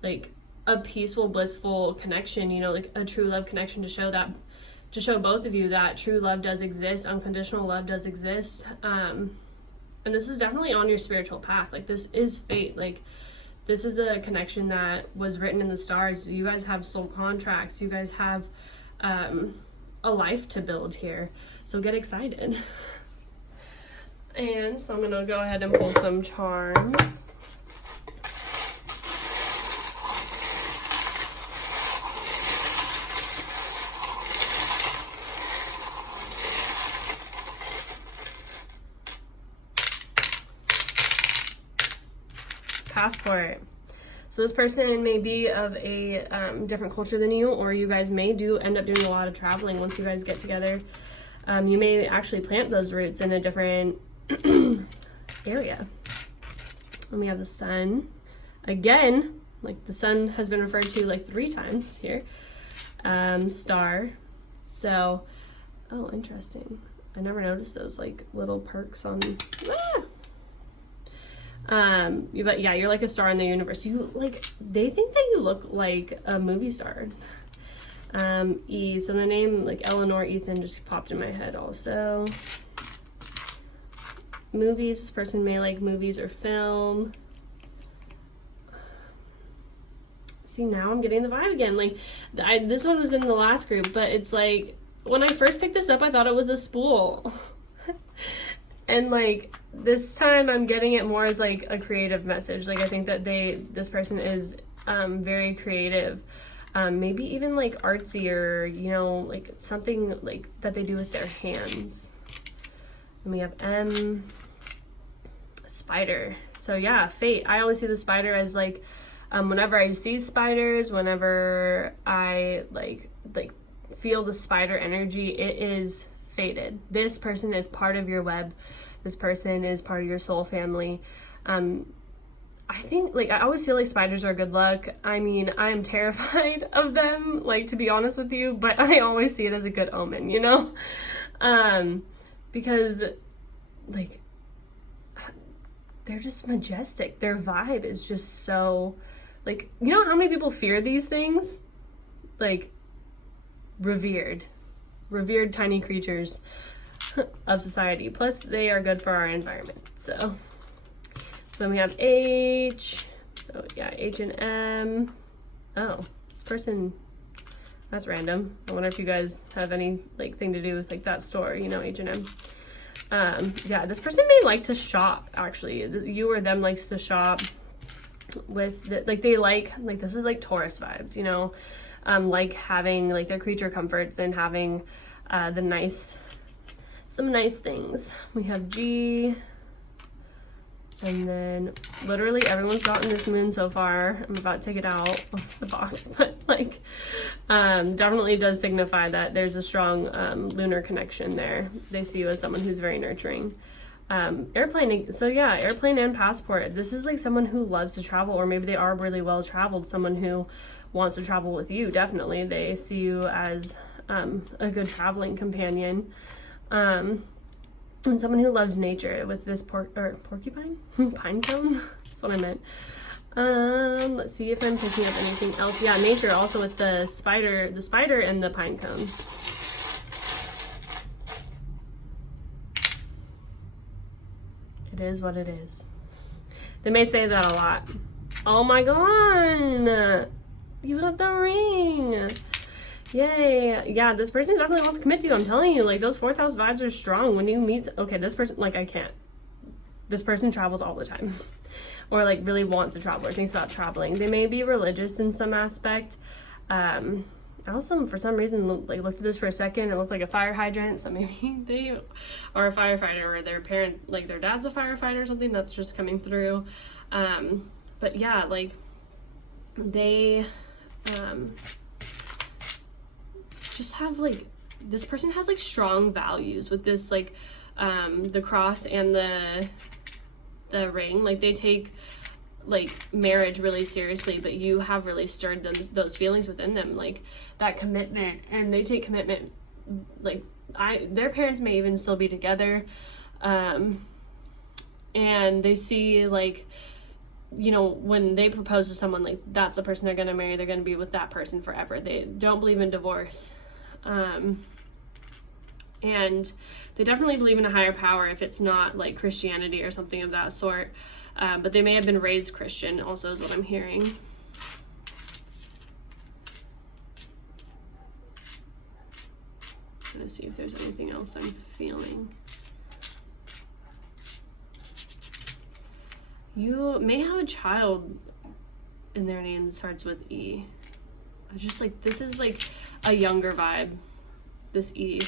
like a peaceful, blissful connection, you know, like a true love connection, to show both of you that true love does exist, unconditional love does exist. And this is definitely on your spiritual path. Like, this is fate. Like, this is a connection that was written in the stars. You guys have soul contracts. You guys have a life to build here. So get excited. And so I'm going to go ahead and pull some charms. Passport. So this person may be of a different culture than you, or you guys may end up doing a lot of traveling once you guys get together. You may actually plant those roots in a different area. And we have the sun. Again, like, the sun has been referred to like 3 times here. Star. So, oh, interesting. I never noticed those like little perks on. But yeah, you're like a star in the universe. You, like, they think that you look like a movie star. E, so the name, like, Eleanor Ethan just popped in my head also. Movies, this person may like movies or film. See, now I'm getting the vibe again. Like, this one was in the last group, but it's like, when I first picked this up, I thought it was a spool. And like, this time I'm getting it more as like a creative message. Like, I think that this person is very creative. Maybe even like artsy, or, you know, like something like that they do with their hands. And we have M, spider. So yeah, fate. I always see the spider as like, whenever I see spiders, whenever I like feel the spider energy, it is fated. This person is part of your web. This person is part of your soul family. I think, like, I always feel like spiders are good luck. I mean, I'm terrified of them, like, to be honest with you, but I always see it as a good omen, you know? Because, like, they're just majestic. Their vibe is just so, like, you know how many people fear these things? Like, revered tiny creatures. of society. Plus, they are good for our environment. So then we have H. So yeah, H and M. Oh, this person, that's random. I wonder if you guys have any like thing to do with like that store, you know, H&M. Yeah, this person may like to shop, actually. You or them likes to shop with like they like this is like Taurus vibes, you know, like having like their creature comforts and having some nice things. We have G, and then literally everyone's gotten this moon so far. I'm about to take it out of the box, but like definitely does signify that there's a strong lunar connection there. They see you as someone who's very nurturing. Airplane, so yeah, airplane and passport. This is like someone who loves to travel, or maybe they are really well traveled, someone who wants to travel with you. Definitely they see you as a good traveling companion, and someone who loves nature with this porcupine pine cone. That's what I meant. Let's see if I'm picking up anything else. Yeah, nature also with the spider and the pine cone. It is what it is. They may say that a lot. Oh my god! You got the ring! Yay! Yeah, this person definitely wants to commit to you. I'm telling you, like, those 4th house vibes are strong. When you meet, okay, this person, like, I can't. This person travels all the time. Or, like, really wants to travel or thinks about traveling. They may be religious in some aspect. I also, for some reason, looked at this for a second. It looked like a fire hydrant, so maybe they are a firefighter, or their parent, like their dad's a firefighter or something. That's just coming through. But yeah, like they just have like, this person has like strong values with this, like the cross and the ring. Like they take like marriage really seriously, but you have really stirred those feelings within them, like that commitment, and they take commitment, like their parents may even still be together, and they see, like, you know, when they propose to someone, like that's the person they're going to marry, they're going to be with that person forever. They don't believe in divorce, and they definitely believe in a higher power if it's not like Christianity or something of that sort. But they may have been raised Christian also, is what I'm hearing. I'm gonna see if there's anything else I'm feeling. You may have a child in their name that starts with E. I just like, this is like a younger vibe, this E.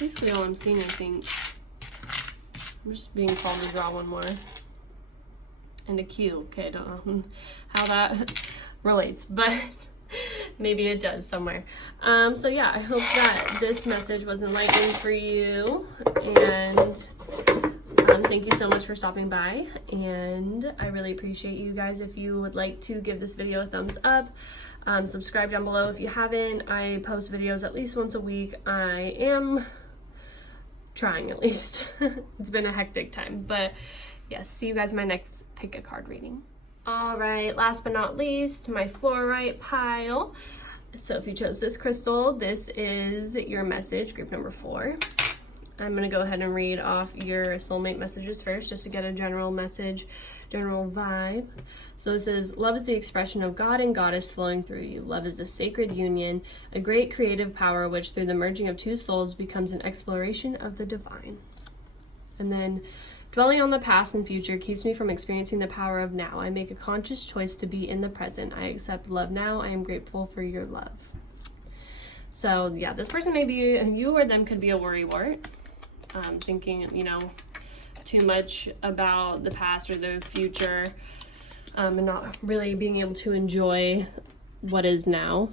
Basically all I'm seeing, I think. I'm just being called to draw one more. And a Q. Okay, I don't know how that relates, but maybe it does somewhere. So yeah, I hope that this message was enlightening for you, and thank you so much for stopping by, and I really appreciate you guys. If you would like to give this video a thumbs up, subscribe down below if you haven't. I post videos at least once a week. I am trying, at least. It's been a hectic time, but yes, see you guys in my next pick a card reading. All right, last but not least, my fluorite pile. So if you chose this crystal, this is your message, group number 4. I'm gonna go ahead and read off your soulmate messages first, just to get a general message, general vibe. So this is, love is the expression of God and Goddess flowing through you. Love is a sacred union, a great creative power which through the merging of two souls becomes an exploration of the divine. And then, dwelling on the past and future keeps me from experiencing the power of now. I make a conscious choice to be in the present. I accept love now. I am grateful for your love. So yeah, this person may be, you or them could be a worrywart. Thinking, you know, too much about the past or the future, and not really being able to enjoy what is now.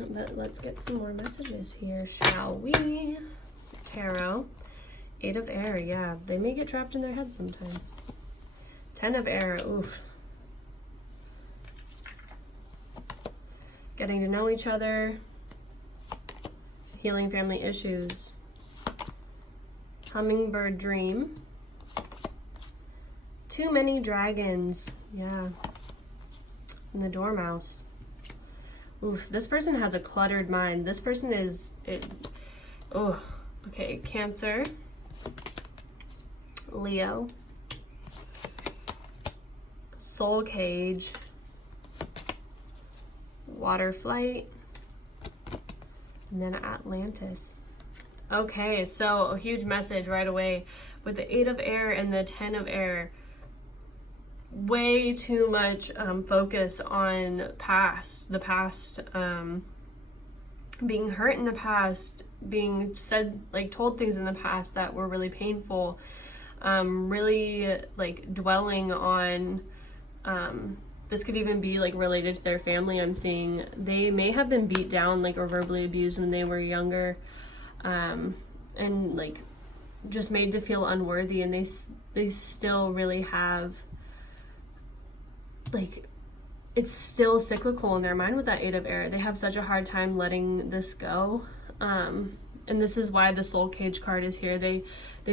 But let's get some more messages here, shall we? Tarot. 8 of air, yeah. They may get trapped in their head sometimes. 10 of air, oof. Getting to know each other. Healing family issues. Hummingbird dream. Too many dragons, yeah. And the dormouse. Oof, this person has a cluttered mind. This person is, okay, Cancer, Leo, Soul Cage, Water Flight, and then Atlantis. Okay, so a huge message right away with the 8 of Air and the 10 of Air. Way too much focus on the past, being hurt in the past, being said, like told things in the past that were really painful, really like dwelling on, this could even be like related to their family. I'm seeing they may have been beat down like or verbally abused when they were younger, and like just made to feel unworthy, and they still really have, like, it's still cyclical in their mind with that 8 of Air. They have such a hard time letting this go, and this is why the Soul Cage card is here. They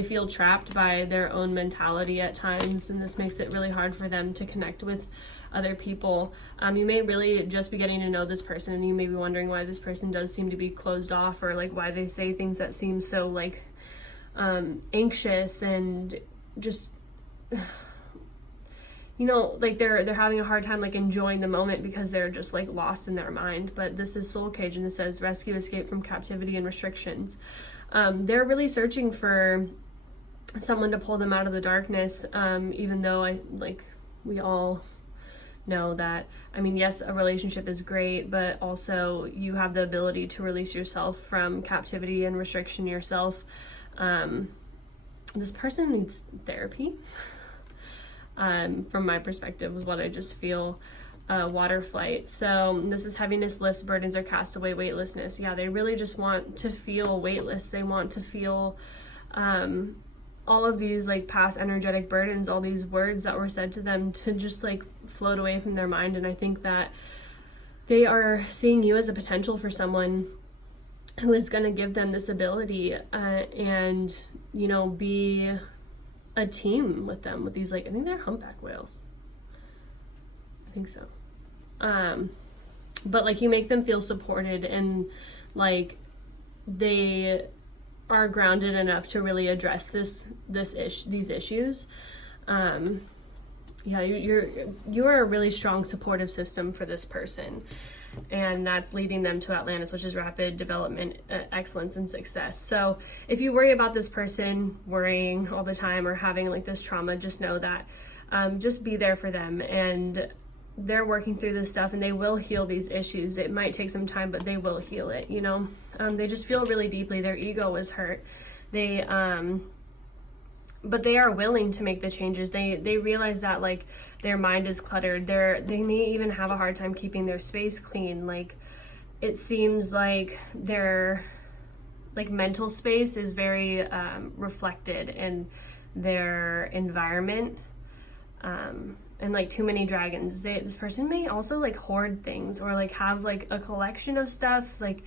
feel trapped by their own mentality at times, and this makes it really hard for them to connect with other people. You may really just be getting to know this person, and you may be wondering why this person does seem to be closed off, or like why they say things that seem so like anxious and just you know, like they're having a hard time like enjoying the moment because they're just like lost in their mind. But this is Soul Cage, and it says rescue, escape from captivity and restrictions. They're really searching for someone to pull them out of the darkness, even though we all know that, I mean, yes, a relationship is great, but also you have the ability to release yourself from captivity and restriction yourself. This person needs therapy. From my perspective, is what I just feel. Water Flight. So this is heaviness lifts, burdens are cast away, weightlessness. Yeah, they really just want to feel weightless. They want to feel all of these like past energetic burdens, all these words that were said to them to just like float away from their mind. And I think that they are seeing you as a potential for someone who is going to give them this ability, and, you know, be a team with them with these, like, I think they're humpback whales. I think so. But like you make them feel supported, and like they are grounded enough to really address these issues. Yeah, you are a really strong supportive system for this person, and that's leading them to Atlantis, which is rapid development, excellence, and success. So if you worry about this person worrying all the time or having like this trauma, just know that just be there for them, and they're working through this stuff, and they will heal these issues. It might take some time, but they will heal it, you know. They just feel really deeply. Their ego was hurt. But they are willing to make the changes. They realize that like their mind is cluttered. They may even have a hard time keeping their space clean. Like it seems like their like mental space is very reflected in their environment. And like too many dragons. This person may also like hoard things, or like have like a collection of stuff. Like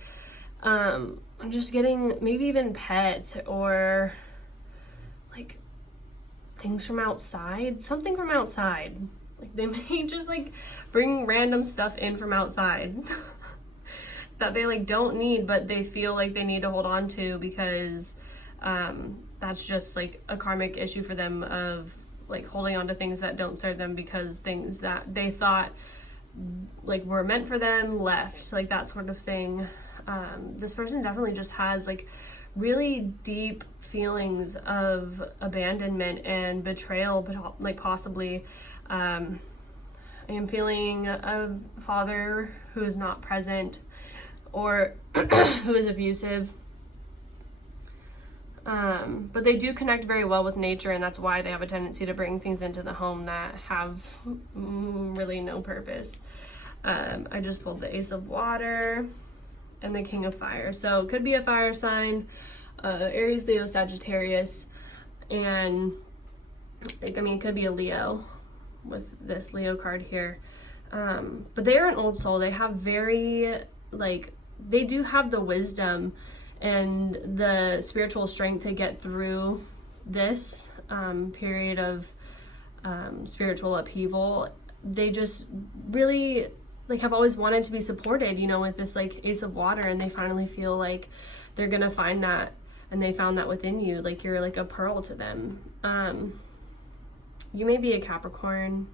I'm just getting maybe even pets, or like things from outside, something from outside. Like they may just like bring random stuff in from outside that they like don't need, but they feel like they need to hold on to because that's just like a karmic issue for them of like holding on to things that don't serve them, because things that they thought like were meant for them left, like that sort of thing. This person definitely just has like really deep feelings of abandonment and betrayal, like possibly. I am feeling a father who is not present, or who is abusive. But they do connect very well with nature, and that's why they have a tendency to bring things into the home that have really no purpose. I just pulled the Ace of Water and the King of Fire. So it could be a fire sign, Aries, Leo, Sagittarius, and like, I mean, it could be a Leo with this Leo card here. But they are an old soul. They have very, like, they do have the wisdom and the spiritual strength to get through this period of spiritual upheaval. they just really like have always wanted to be supported, you know, with this like Ace of Water, and they finally feel like they're gonna find that, and they found that within you. Like you're like a pearl to them. You may be a Capricorn.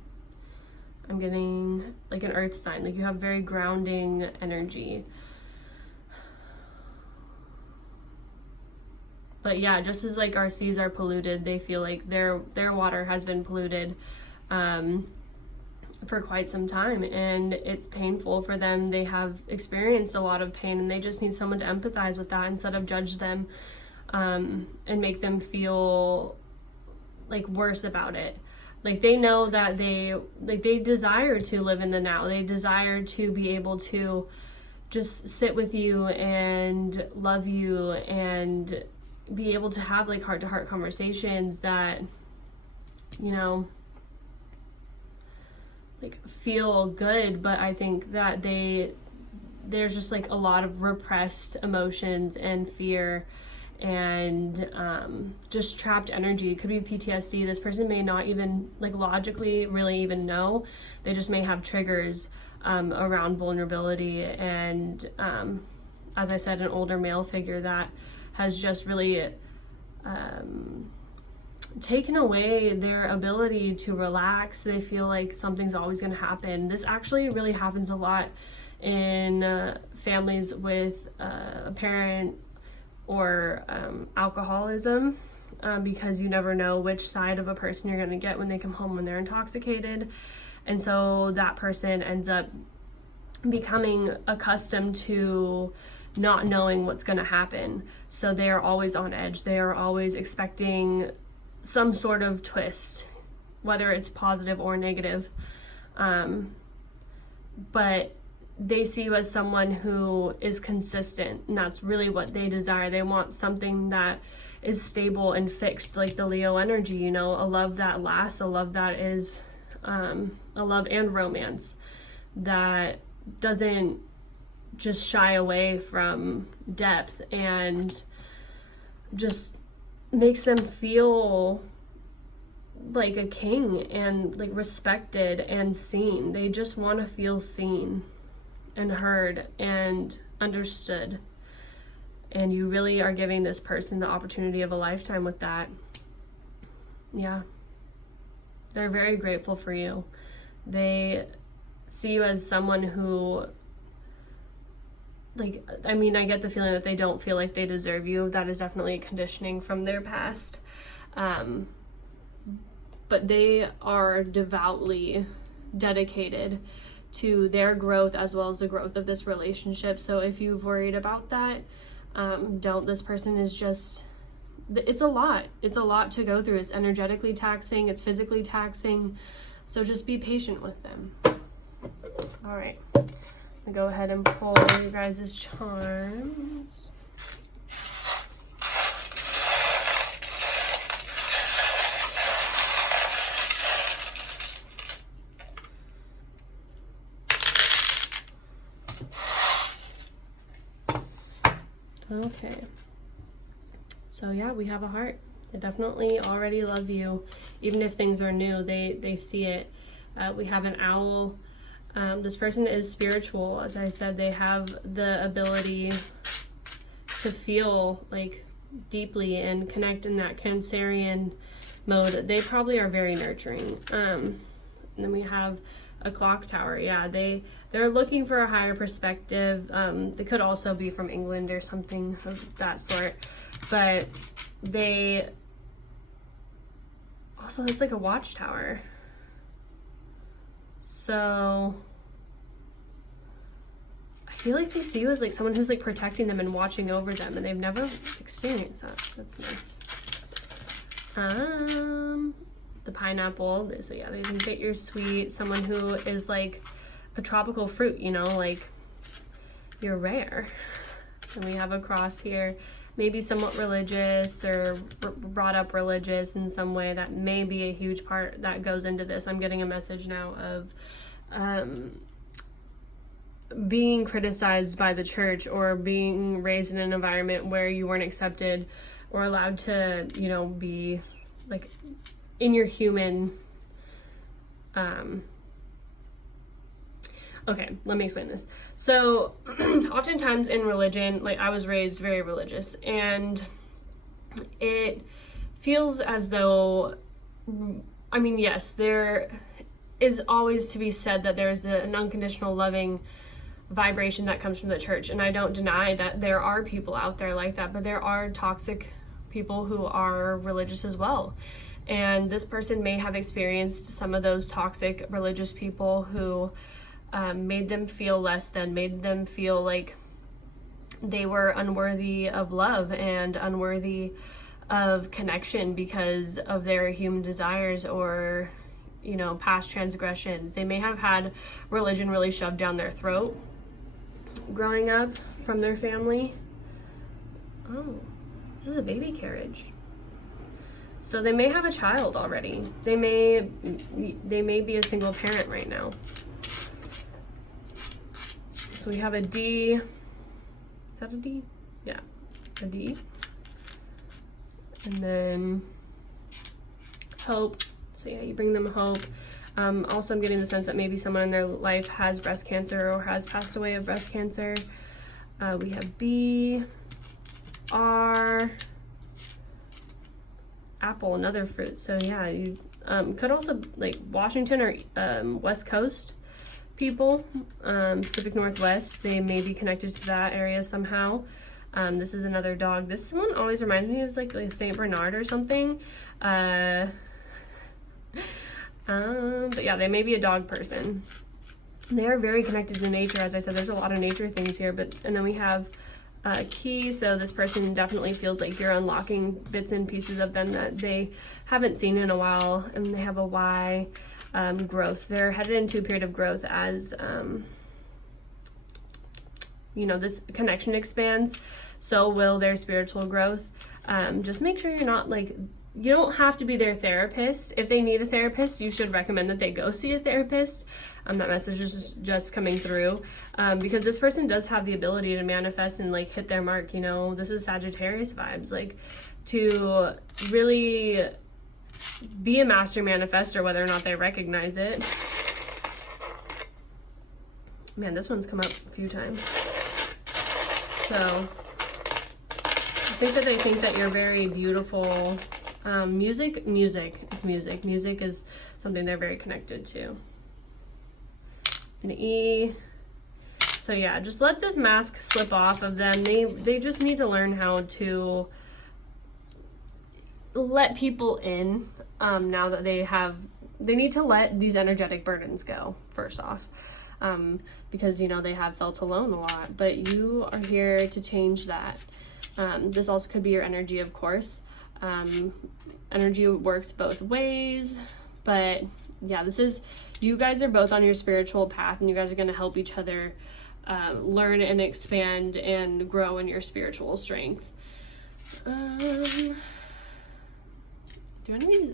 I'm getting like an earth sign. Like you have very grounding energy. But yeah, just as like our seas are polluted, they feel like their water has been polluted for quite some time, and it's painful for them. They have experienced a lot of pain, and they just need someone to empathize with that instead of judge them and make them feel like worse about it. Like they know that they desire to live in the now. They desire to be able to just sit with you and love you and be able to have like heart-to-heart conversations that, you know, like feel good. But I think that there's just like a lot of repressed emotions and fear and just trapped energy. It could be PTSD. This person may not even like logically really even know. They just may have triggers around vulnerability, and as I said, an older male figure that has just really taken away their ability to relax. They feel like something's always going to happen. This actually really happens a lot in families with a parent or alcoholism, because you never know which side of a person you're going to get when they come home when they're intoxicated. And so that person ends up becoming accustomed to not knowing what's going to happen. So they are always on edge. They are always expecting some sort of twist, whether it's positive or negative. But they see you as someone who is consistent, and that's really what they desire. They want something that is stable and fixed, like the Leo energy, you know, a love that lasts, a love that is a love and romance that doesn't just shy away from depth and just makes them feel like a king and like respected and seen. They just want to feel seen and heard and understood. And you really are giving this person the opportunity of a lifetime with that. Yeah. They're very grateful for you. They see you as someone who, like, I mean, I get the feeling that they don't feel like they deserve you. That is definitely conditioning from their past. But they are devoutly dedicated to their growth as well as the growth of this relationship. So if you've worried about that, don't. This person is just, it's a lot. It's a lot to go through. It's energetically taxing. It's physically taxing. So just be patient with them. All right. I'm gonna go ahead and pull your guys' charms. Okay. So yeah, we have a heart. They definitely already love you. Even if things are new, they see it. We have an owl. This person is spiritual. As I said, they have the ability to feel like deeply and connect in that Cancerian mode. They probably are very nurturing. And then we have a clock tower. Yeah, they're looking for a higher perspective. They could also be from England or something of that sort. But they also, it's like a watchtower. So I feel like they see you as like someone who's like protecting them and watching over them, and they've never experienced that. That's nice. The pineapple. So yeah, they think that you're sweet, someone who is like a tropical fruit, you know, like you're rare. And we have a cross here. Maybe somewhat religious or brought up religious in some way. That may be a huge part that goes into this. I'm getting a message now of being criticized by the church or being raised in an environment where you weren't accepted or allowed to, you know, be like in your human Okay, let me explain this. So oftentimes in religion, like I was raised very religious, and it feels as though, I mean, yes, there is always to be said that there's an unconditional loving vibration that comes from the church, and I don't deny that there are people out there like that, but there are toxic people who are religious as well. And this person may have experienced some of those toxic religious people who made them feel less than, made them feel like they were unworthy of love and unworthy of connection because of their human desires or, you know, past transgressions. They may have had religion really shoved down their throat growing up from their family. Oh, this is a baby carriage. So they may have a child already. They may be a single parent right now. So we have a D. Is that a D? Yeah, a D. And then hope. So yeah, you bring them hope. Also, I'm getting the sense that maybe someone in their life has breast cancer or has passed away of breast cancer. We have B, R, apple, another fruit. So yeah, you could also like Washington or West Coast people, Pacific Northwest. They may be connected to that area somehow. This is another dog. This one always reminds me of like a Saint Bernard or something. But yeah, they may be a dog person. They are very connected to nature. As I said, there's a lot of nature things here, and then we have key. So this person definitely feels like you're unlocking bits and pieces of them that they haven't seen in a while. And they have a Y, growth. They're headed into a period of growth as, you know, this connection expands. So will their spiritual growth. Just make sure you're not like, you don't have to be their therapist. If they need a therapist, you should recommend that they go see a therapist. That message is just coming through, because this person does have the ability to manifest and like hit their mark. You know, this is Sagittarius vibes, like to really be a master manifestor, whether or not they recognize it. Man, this one's come up a few times. So I think that they think that you're very beautiful. Music is something they're very connected to. An E. So yeah, just let this mask slip off of them. They just need to learn how to let people in, now that they need to let these energetic burdens go, first off. Because, you know, they have felt alone a lot, but you are here to change that. This also could be your energy, of course. Energy works both ways, but yeah, you guys are both on your spiritual path, and you guys are going to help each other learn and expand and grow in your spiritual strength. Do any of these?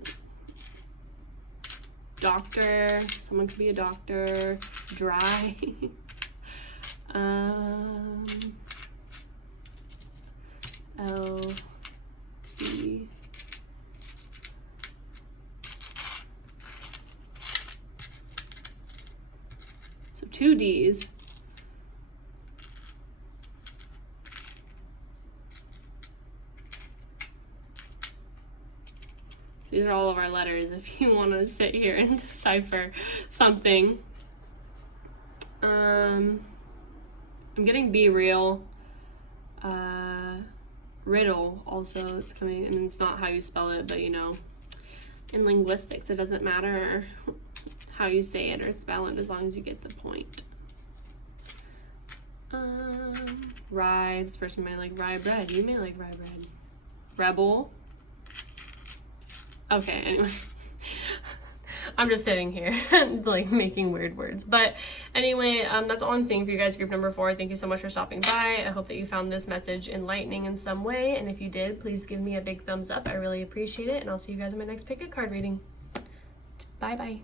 Doctor, someone could be a doctor. Dry. L, B. So 2 Ds. These are all of our letters if you want to sit here and decipher something. I'm getting Be Real. Riddle also, it's coming, and it's not how you spell it, but you know, in linguistics, it doesn't matter how you say it or spell it as long as you get the point. Rye, this person may like rye bread. You may like rye bread. Rebel. Okay, anyway. I'm just sitting here like making weird words. But anyway, that's all I'm seeing for you guys, group number 4. Thank you so much for stopping by. I hope that you found this message enlightening in some way. And if you did, please give me a big thumbs up. I really appreciate it. And I'll see you guys in my next pick a card reading. Bye-bye.